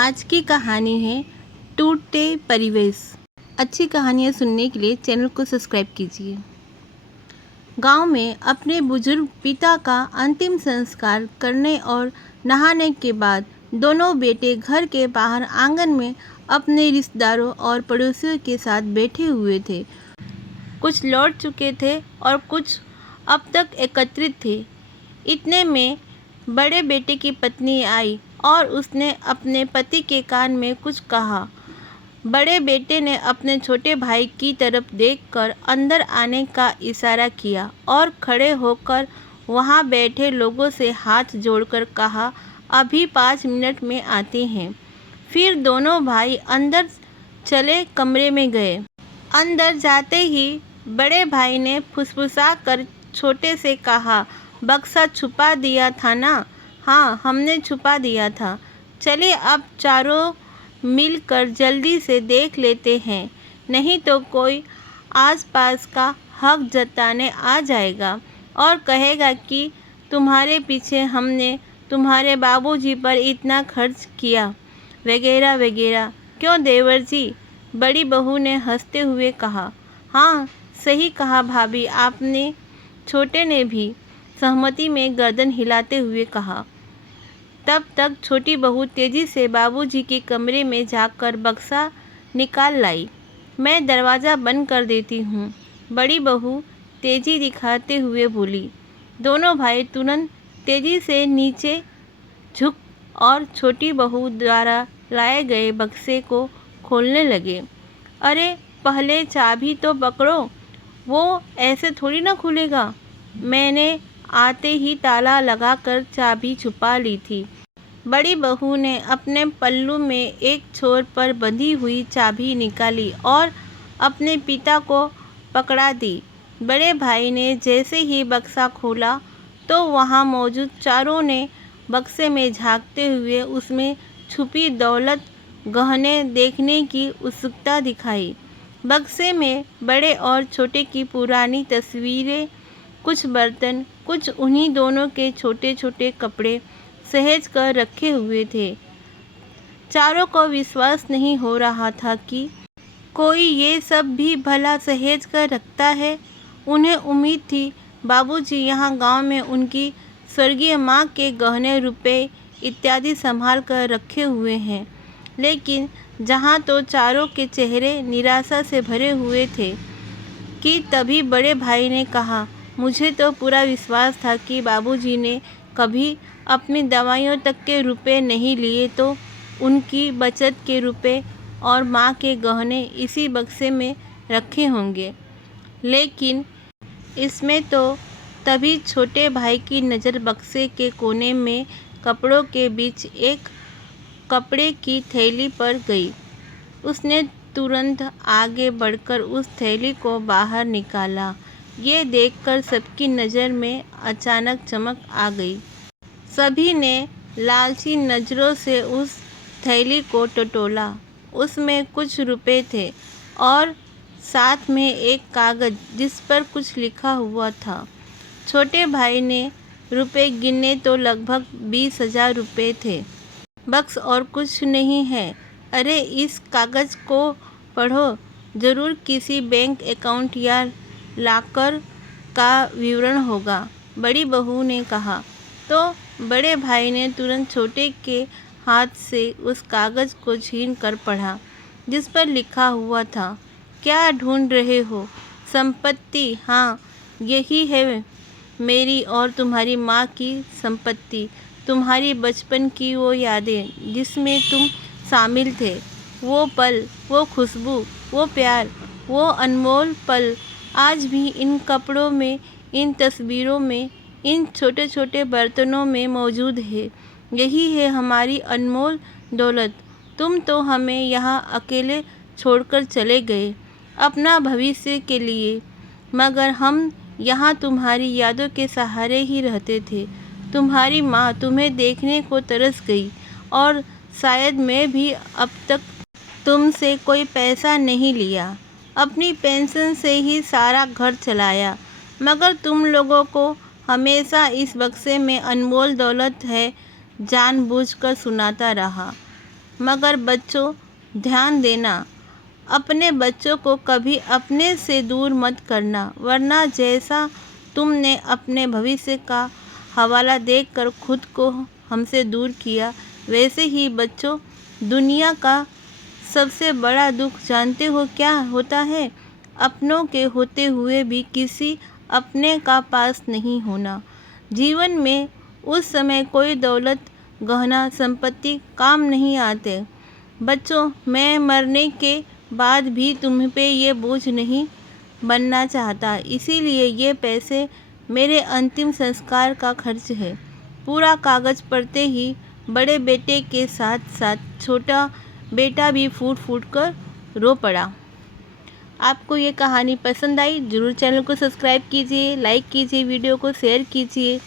आज की कहानी है टूटे परिवेश। अच्छी कहानियाँ सुनने के लिए चैनल को सब्सक्राइब कीजिए। गांव में अपने बुजुर्ग पिता का अंतिम संस्कार करने और नहाने के बाद दोनों बेटे घर के बाहर आंगन में अपने रिश्तेदारों और पड़ोसियों के साथ बैठे हुए थे। कुछ लौट चुके थे और कुछ अब तक एकत्रित थे। इतने में बड़े बेटे की पत्नी आई और उसने अपने पति के कान में कुछ कहा। बड़े बेटे ने अपने छोटे भाई की तरफ देखकर अंदर आने का इशारा किया और खड़े होकर वहां बैठे लोगों से हाथ जोड़कर कहा, अभी 5 मिनट में आते हैं। फिर दोनों भाई अंदर चले कमरे में गए। अंदर जाते ही बड़े भाई ने फुसफुसा कर छोटे से कहा, बक्सा छुपा दिया था ना? हाँ, हमने छुपा दिया था। चलिए अब चारों मिलकर जल्दी से देख लेते हैं, नहीं तो कोई आसपास का हक जताने आ जाएगा और कहेगा कि तुम्हारे पीछे हमने तुम्हारे बाबूजी पर इतना खर्च किया, वगैरह वगैरह। क्यों देवर जी? बड़ी बहू ने हंसते हुए कहा। हाँ, सही कहा भाभी आपने, छोटे ने भी सहमति में गर्दन हिलाते हुए कहा। तब तक छोटी बहू तेजी से बाबूजी के कमरे में जाकर बक्सा निकाल लाई। मैं दरवाज़ा बंद कर देती हूँ, बड़ी बहू तेजी दिखाते हुए बोली। दोनों भाई तुरंत तेजी से नीचे झुक और छोटी बहू द्वारा लाए गए बक्से को खोलने लगे। अरे पहले चाबी तो पकड़ो, वो ऐसे थोड़ी ना खुलेगा। मैंने आते ही ताला लगाकर चाबी छुपा ली थी। बड़ी बहू ने अपने पल्लू में एक छोर पर बंधी हुई चाबी निकाली और अपने पिता को पकड़ा दी। बड़े भाई ने जैसे ही बक्सा खोला तो वहां मौजूद चारों ने बक्से में झांकते हुए उसमें छुपी दौलत गहने देखने की उत्सुकता दिखाई। बक्से में बड़े और छोटे की पुरानी तस्वीरें, कुछ बर्तन, कुछ उन्हीं दोनों के छोटे छोटे कपड़े सहेज कर रखे हुए थे। चारों को विश्वास नहीं हो रहा था कि कोई ये सब भी भला सहेज कर रखता है। उन्हें उम्मीद थी बाबूजी यहाँ गांव में उनकी स्वर्गीय माँ के गहने, रुपए इत्यादि संभाल कर रखे हुए हैं, लेकिन जहाँ तो चारों के चेहरे निराशा से भरे हुए थे कि तभी बड़े भाई ने कहा, मुझे तो पूरा विश्वास था कि बाबूजी ने कभी अपनी दवाइयों तक के रुपए नहीं लिए, तो उनकी बचत के रुपए और माँ के गहने इसी बक्से में रखे होंगे। लेकिन इसमें तो तभी छोटे भाई की नज़र बक्से के कोने में कपड़ों के बीच एक कपड़े की थैली पर गई। उसने तुरंत आगे बढ़कर उस थैली को बाहर निकाला। ये देखकर सबकी नज़र में अचानक चमक आ गई। सभी ने लालची नज़रों से उस थैली को टटोला। उसमें कुछ रुपए थे और साथ में एक कागज़ जिस पर कुछ लिखा हुआ था। छोटे भाई ने रुपए गिने तो लगभग 20,000 रुपये थे। बक्स और कुछ नहीं है। अरे इस कागज़ को पढ़ो, ज़रूर किसी बैंक अकाउंट या लॉकर का विवरण होगा, बड़ी बहू ने कहा। तो बड़े भाई ने तुरंत छोटे के हाथ से उस कागज़ को छीन कर पढ़ा, जिस पर लिखा हुआ था, क्या ढूंढ रहे हो? संपत्ति। हाँ, यही है मेरी और तुम्हारी माँ की संपत्ति, तुम्हारी बचपन की वो यादें जिसमें तुम शामिल थे, वो पल, वो खुशबू, वो प्यार, वो अनमोल पल आज भी इन कपड़ों में, इन तस्वीरों में, इन छोटे छोटे बर्तनों में मौजूद है। यही है हमारी अनमोल दौलत। तुम तो हमें यहाँ अकेले छोड़कर चले गए अपना भविष्य के लिए, मगर हम यहाँ तुम्हारी यादों के सहारे ही रहते थे। तुम्हारी माँ तुम्हें देखने को तरस गई और शायद मैं भी अब तक तुमसे कोई पैसा नहीं लिया, अपनी पेंशन से ही सारा घर चलाया, मगर तुम लोगों को हमेशा इस बक्से में अनमोल दौलत है जानबूझकर सुनाता रहा। मगर बच्चों, ध्यान देना, अपने बच्चों को कभी अपने से दूर मत करना, वरना जैसा तुमने अपने भविष्य का हवाला देकर खुद को हमसे दूर किया, वैसे ही बच्चों, दुनिया का सबसे बड़ा दुख जानते हो क्या होता है? अपनों के होते हुए भी किसी अपने का पास नहीं होना। जीवन में उस समय कोई दौलत, गहना, संपत्ति काम नहीं आते। बच्चों, मैं मरने के बाद भी तुम पे ये बोझ नहीं बनना चाहता, इसीलिए ये पैसे मेरे अंतिम संस्कार का खर्च है। पूरा कागज़ पढ़ते ही बड़े बेटे के साथ साथ छोटा बेटा भी फूट फूट कर रो पड़ा। आपको ये कहानी पसंद आई? ज़रूर चैनल को सब्सक्राइब कीजिए, लाइक कीजिए, वीडियो को शेयर कीजिए।